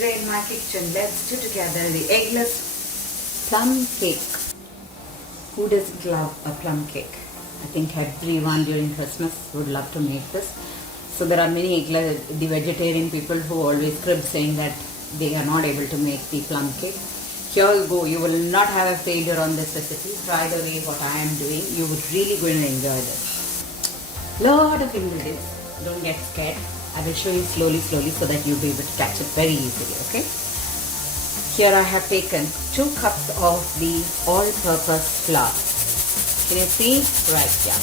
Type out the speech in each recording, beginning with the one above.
Today in my kitchen, let's do together the eggless plum cake. Who doesn't love a plum cake? I think everyone during Christmas would love to make this. So there are many the vegetarian people who always crib saying that they are not able to make the plum cake. Here you go, you will not have a failure on this recipe. Try the way what I am doing. You would really going to enjoy this. Lot of ingredients. Don't get scared. I will show you slowly so that you'll be able to catch it very easily, okay? Here I have taken 2 cups of the all-purpose flour. Can you see? Right, yeah.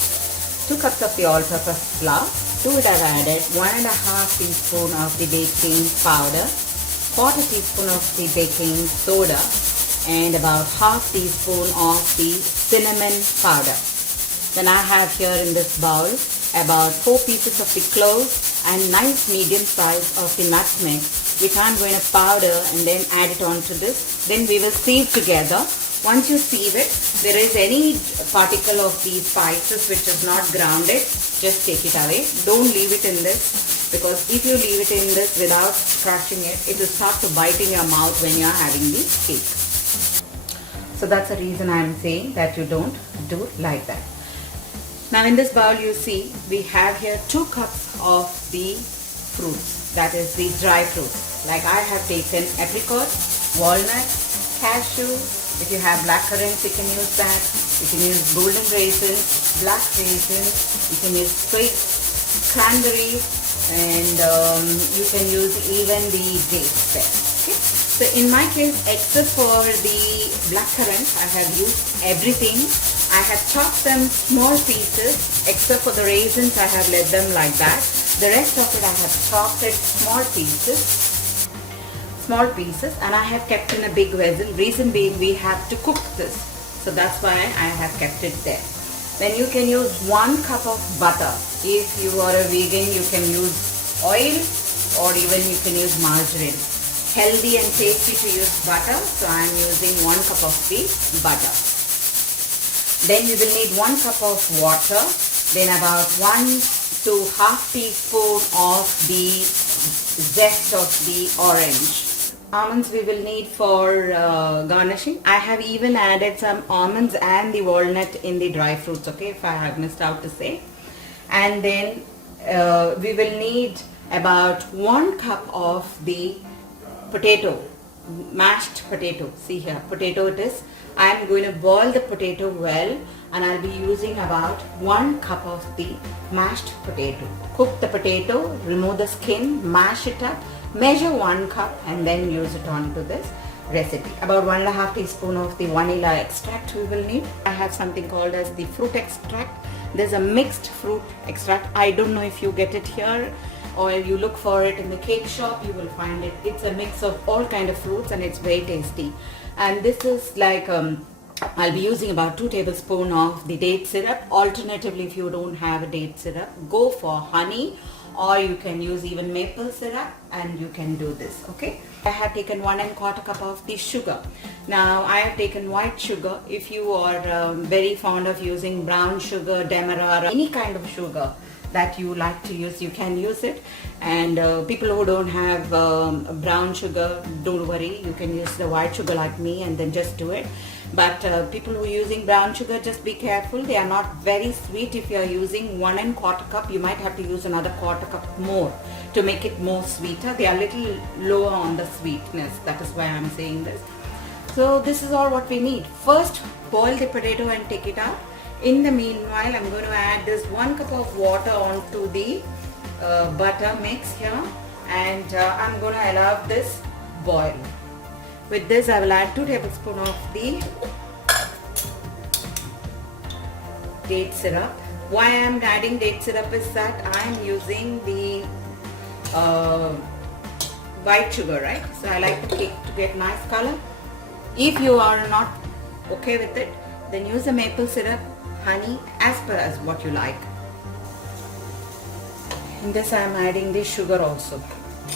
2 cups of the all-purpose flour. To it I have added 1.5 teaspoon of the baking powder, 1/4 teaspoon of the baking soda, and about 1/2 teaspoon of the cinnamon powder. Then I have here in this bowl about 4 pieces of the cloves and nice medium size of the nutmeg, which I am going to powder and then add it on to this. Then we will sieve together. Once you sieve it, there is any particle of these spices which is not grounded, just take it away. Don't leave it in this, because if you leave it in this without crushing it, it will start to bite in your mouth when you are having the cake. So that's the reason I am saying that you don't do it like that. Now in this bowl you see we have here 2 cups of the fruits, that is the dry fruits. Like I have taken apricot, walnut, cashew. If you have black currants, you can use that. You can use golden raisins, black raisins. You can use sweet cranberries, and you can use even the dates there. Okay? So in my case, except for the black currants, I have used everything. I have chopped them small pieces. Except for the raisins, I have let them like that. The rest of it I have chopped it small pieces, and I have kept in a big vessel. Reason being, we have to cook this, so that's why I have kept it there. Then you can use 1 cup of butter. If you are a vegan, you can use oil, or even you can use margarine. Healthy and tasty to use butter, so I am using 1 cup of the butter. Then you will need 1 cup of water, then about 1 to 1/2 teaspoon of the zest of the orange. Almonds we will need for garnishing. I have even added some almonds and the walnut in the dry fruits, okay, if I have missed out to say. And then we will need about 1 cup of the potato, mashed potato. See here, potato it is. I am going to boil the potato well, and I'll be using about 1 cup of the mashed potato. Cook the potato, remove the skin, mash it up, measure 1 cup, and then use it onto this recipe. About 1.5 teaspoon of the vanilla extract we will need. I have something called as the fruit extract. There's a mixed fruit extract. I don't know if you get it here or you look for it in the cake shop, you will find it. It's a mix of all kind of fruits, and it's very tasty. And this is like I'll be using about 2 tablespoons of the date syrup. Alternatively, if you don't have a date syrup, go for honey, or you can use even maple syrup, and you can do this, okay? I have taken 1.25 cup of the sugar. Now I have taken white sugar. If you are very fond of using brown sugar, demerara, any kind of sugar that you like to use, you can use it. And people who don't have brown sugar, don't worry, you can use the white sugar like me and then just do it. But people who are using brown sugar, just be careful. They are not very sweet. If you are using 1.25 cup, you might have to use another 1/4 cup more to make it more sweeter. They are little lower on the sweetness. That is why I am saying this. So this is all what we need. First, boil the potato and take it out. In the meanwhile, I'm going to add this 1 cup of water onto the butter mix here, and I'm going to allow this boil. With this, I will add 2 tablespoons of the date syrup. Why I am adding date syrup is that I am using the white sugar, right? So I like the cake to get nice color. If you are not okay with it, then use the maple syrup, honey, as per as what you like. In this I am adding the sugar also.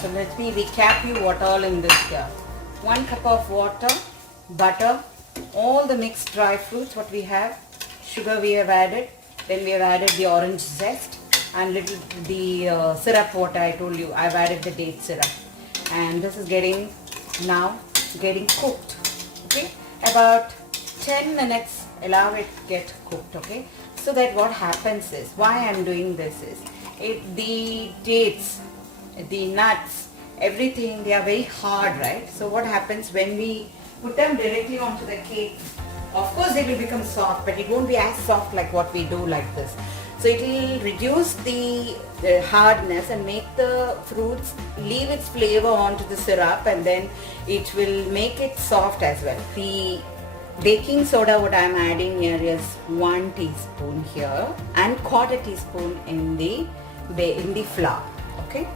So let me recap you what all in this here. 1 cup of water, butter, all the mixed dry fruits what we have, sugar we have added, then we have added the orange zest, and little the syrup what I told you, I've added the date syrup. and this is getting cooked. Okay, about 10 minutes allow it get cooked. Okay, so that what happens is, why I'm doing this is, if the dates, the nuts, everything, they are very hard, right? So what happens when we put them directly onto the cake, of course they will become soft, but it won't be as soft like what we do like this. So it will reduce the hardness and make the fruits leave its flavor onto the syrup, and then it will make it soft as well. The baking soda what I am adding here is 1 teaspoon here and 1/4 teaspoon in the flour. Okay.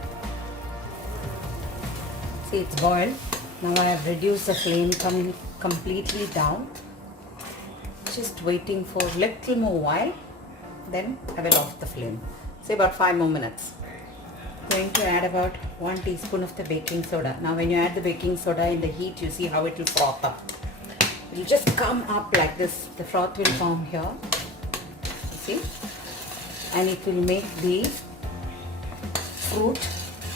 See, it's boiled. Now I have reduced the flame completely down. Just waiting for a little more while. Then I will off the flame. Say about 5 more minutes. Going to add about 1 teaspoon of the baking soda. Now when you add the baking soda in the heat, you see how it will froth up. It will just come up like this. The froth will form here. See? And it will make the fruit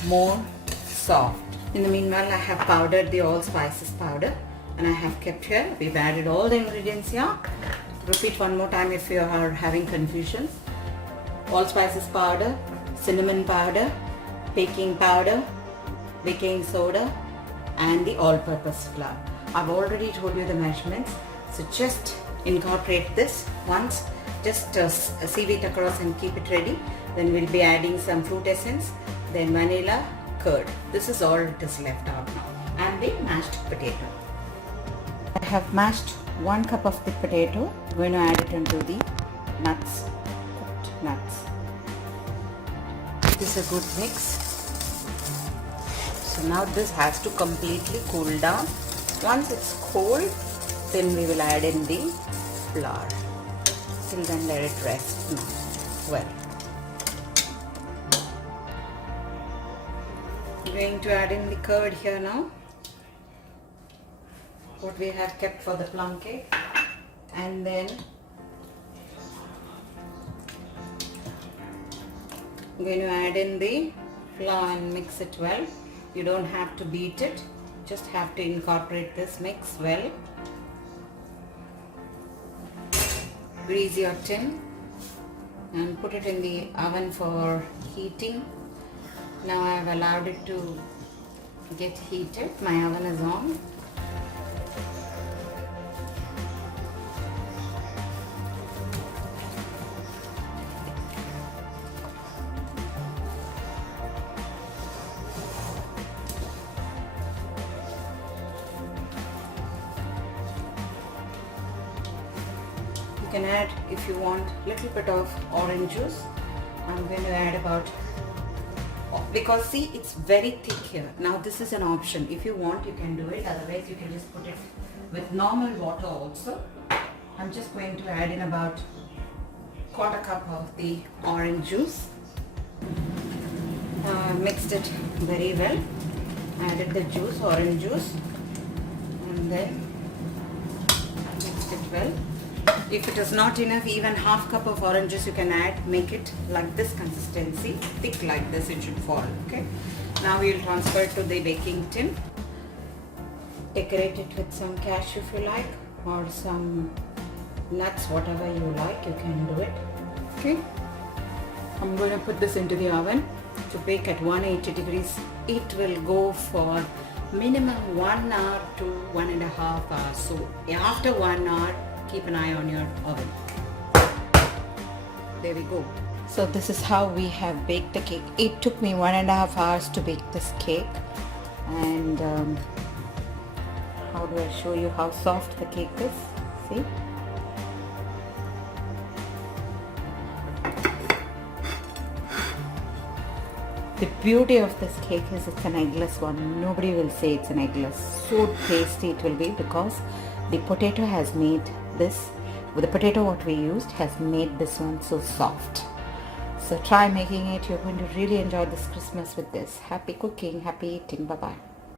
more soft. In the meanwhile, I have powdered the all spices powder, and I have kept here. We've added all the ingredients here. Repeat one more time if you are having confusion. All spices powder, cinnamon powder, baking powder, baking soda, and the all-purpose flour. I've already told you the measurements, so just incorporate this once. Just sieve it across and keep it ready. Then we'll be adding some fruit essence, then vanilla, curd. This is all it is left out now. And the mashed potato. I have mashed 1 cup of the potato. I'm going to add it into the nuts, cooked nuts. This is a good mix. So now this has to completely cool down. Once it's cold, then we will add in the flour. Till then let it rest now. Well, I'm going to add in the curd here now, what we have kept for the plum cake, and then I'm going to add in the flour and mix it well. You don't have to beat it, just have to incorporate this mix well. Grease your tin and put it in the oven for heating. Now I have allowed it to get heated. My oven is on. You can add, if you want, little bit of orange juice. I'm going to add about, because see, it's very thick here. Now this is an option. If you want, you can do it. Otherwise you can just put it with normal water also. I'm just going to add in about 1/4 cup of the orange juice. Now I've mixed it very well. Added the juice, orange juice, and then mixed it well. If it is not enough, even 1/2 cup of orange juice you can add. Make it like this consistency, thick like this it should fall. Okay. Now we will transfer it to the baking tin. Decorate it with some cashew if you like, or some nuts, whatever you like, you can do it. Okay. I'm going to put this into the oven to bake at 180 degrees. It will go for minimum 1 hour to 1.5 hours. So after 1 hour, keep an eye on your oven. There we go. So this is how we have baked the cake. It took me 1.5 hours to bake this cake, and how do I show you how soft the cake is? See? The beauty of this cake is it's an eggless one. Nobody will say it's an eggless. So tasty it will be, because the potato has made this, with the potato what we used has made this one so soft. So try making it. You're going to really enjoy this Christmas with this. Happy cooking, happy eating. Bye bye.